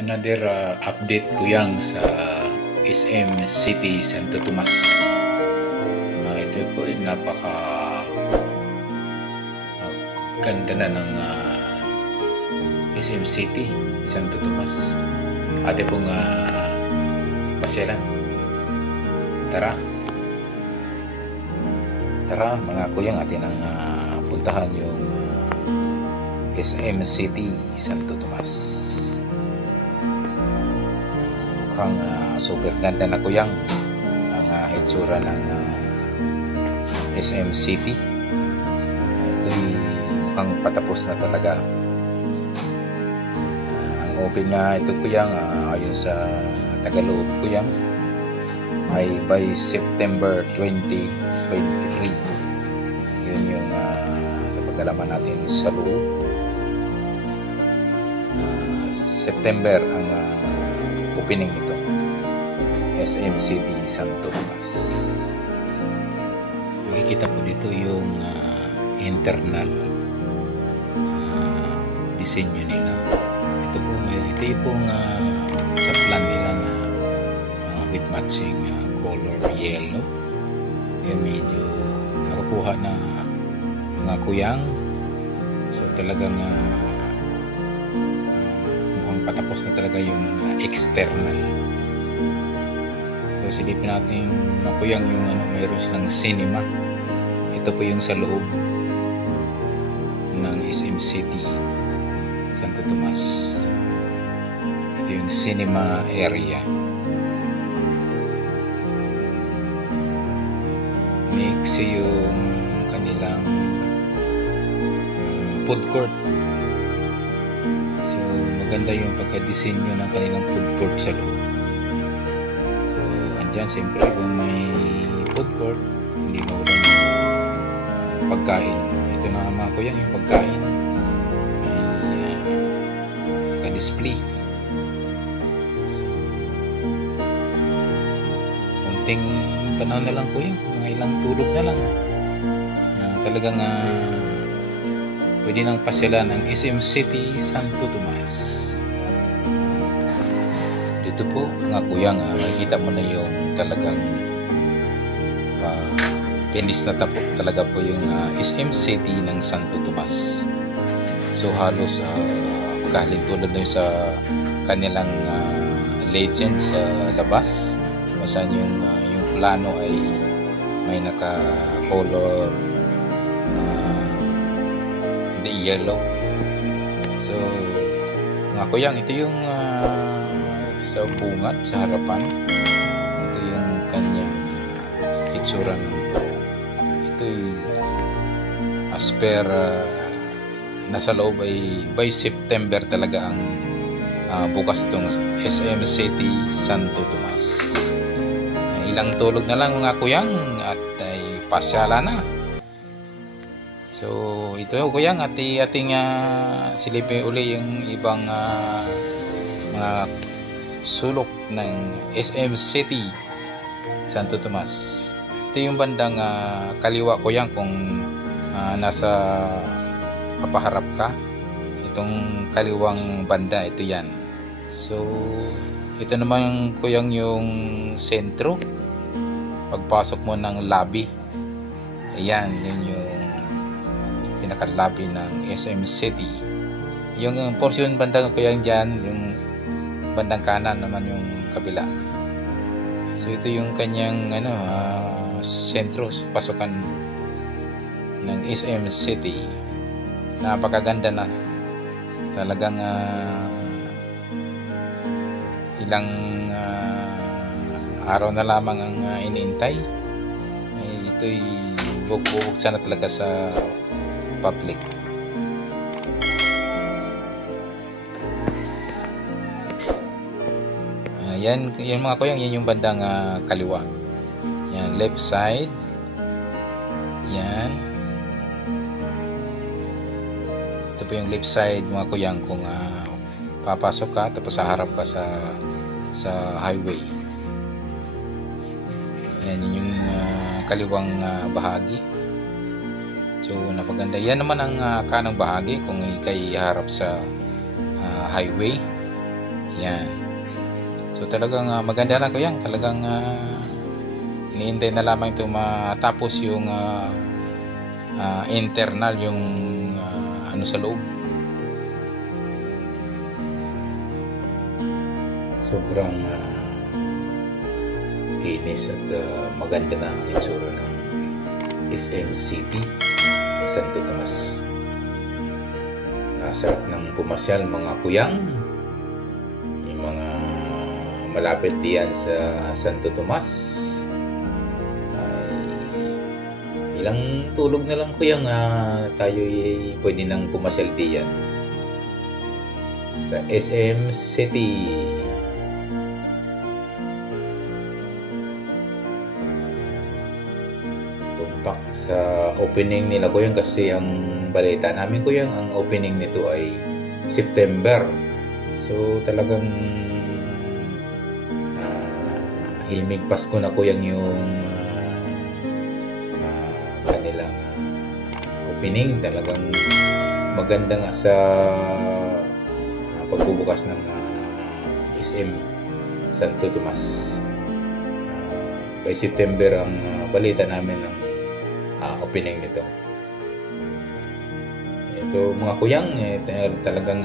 Another update ko yang sa SM City Santo Tomas. Ito po ay napaka ganda na ng SM City Santo Tomas. Ate pong pasyalan. Tara mga kuyang, atin ang puntahan yung SM City Santo Tomas. Mukhang super ganda na kuyang ang hitsura ng SM City. Ito'y mukhang patapos na talaga. Ang open nga ito kuyang, ayon sa Tagalog kuyang, ay by September 2023. Yun yung napagalaman natin sa loob. September ang opening nito, SM City Santo Tomas. Makikita po dito yung internal disenyo nila. Ito pong sa plan nila na with matching color yellow. Yan, medyo nakukuha na mga kuyang. So talagang mukhang patapos na talaga yung external. So silipin natin mga kuyang yung mayroon silang cinema. Ito po yung sa loob ng SM City Santo Tomas. Ito yung cinema area. Mixi yung kanilang food court. So maganda yung pagka-disenyo ng kanilang food court sa loob. So andyan siyempre kung may food court, hindi mawala yung pagkain. Ito na mga kuyang yung pagkain, may ka-display. So konting panahon na lang kuyang, mga ilang tulog na lang, talagang pwede nang pasyalan ang SM City Santo Tomas. Dito po mga kuyang, makikita mo na yung talagang finish na tapo talaga po yung SM City ng Santo Tomas. So halos kahalintulad na yun sa kanilang legend sa labas, kung saan yung plano ay may naka-color the yellow. So mga kuyang, ito yung sa bungat sa harapan. Ito yung kanyang itsura ng ito yung as per nasa loob ay by September talaga ang bukas itong SM City Santo Tomas. Ilang tulog na lang mga kuyang at ay pasyala na. So ito kuyang, ating silipin uli yung ibang mga sulok ng SM City Santo Tomas. Ito yung bandang kaliwa kuyang, kung nasa kapaharap ka, itong kaliwang banda, ito yan. So ito naman kuyang yung sentro, pagpasok mo ng lobby. Ayan, yun yung pinaka-lobby ng SM City. Yung portion bandang kuyang dyan, yung bandang kanan naman yung kabila. So ito yung kanyang sentro, pasukan ng SM City. Napakaganda na. Talagang ilang araw na lamang ang iniintay. Ito'y bubuksan na talaga sa public. Yan mga kuyang, yan yung bandang kaliwa. Yan, left side. Yan. Ito po yung left side mga kuyang, kung papasok ka tapos haharap ka sa highway. Yan, yun yung kaliwang bahagi. So napaganda. Yan naman ang kanang bahagi kung ikay harap sa highway. Yan. So talagang maganda na kuya. Talagang iniintay na lamang ito matapos yung internal, yung ano sa loob. Sobrang kinis at maganda na ang itsura ng SM City Santo Tomas. Nasarap ng pumasyal mga kuyang. Yung mga malapit diyan sa Santo Tomas, ilang tulog na lang kuyang tayo pwede nang pumasyal diyan sa SM City. Tumpak sa opening nila kuyang, kasi ang balita namin kuyang ang opening nito ay September. So talagang himig Pasko na kuyang yung kanilang opening. Talagang maganda nga sa pagbubukas ng SM Santo Tomas. By September ang balita namin ng opening nito. Ito mga kuyang, talagang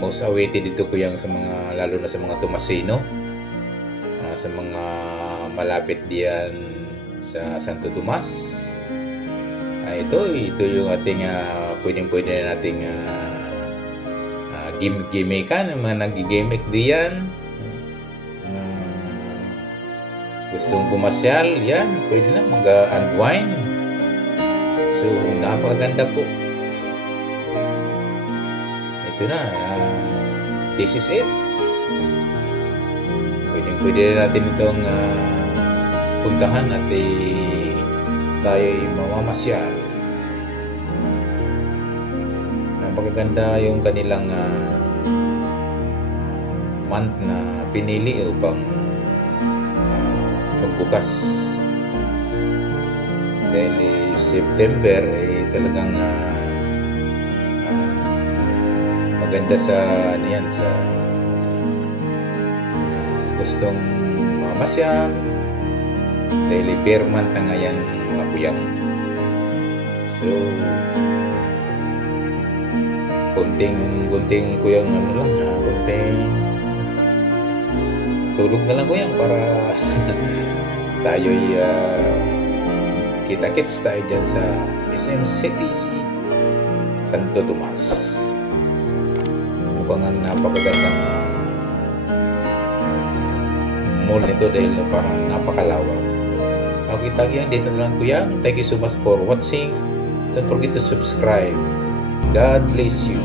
most awaited dito kuyang sa mga, lalo na sa mga Tomasino, sa mga malapit diyan sa Santo Tomas. Ito yung ating pwede na nating gimmick-gimmickan, yung mga nag-gimmick diyan. Gustong bumasyal, yan, pwede na mag-unwind. So napakaganda po. Ito na, this is it. Pwede na natin itong puntahan at tayo'y mamamasyal. Napakaganda yung kanilang month na pinili upang magbukas. Dahil September talagang maganda sa ano yan, sa gustong mamasyal. Dahil bear month na nga yan mga kuyang. So kunting kuyang kunting tulog na lang kuyang para tayo'y kita-kits tayo dyan sa SM City Santo Tomas. Mukhang ang napakagandang mall nito dahil parang napakalawak. Okay, tagyan dito na lang kuya. Thank you so much for watching. Don't forget to subscribe. God bless you.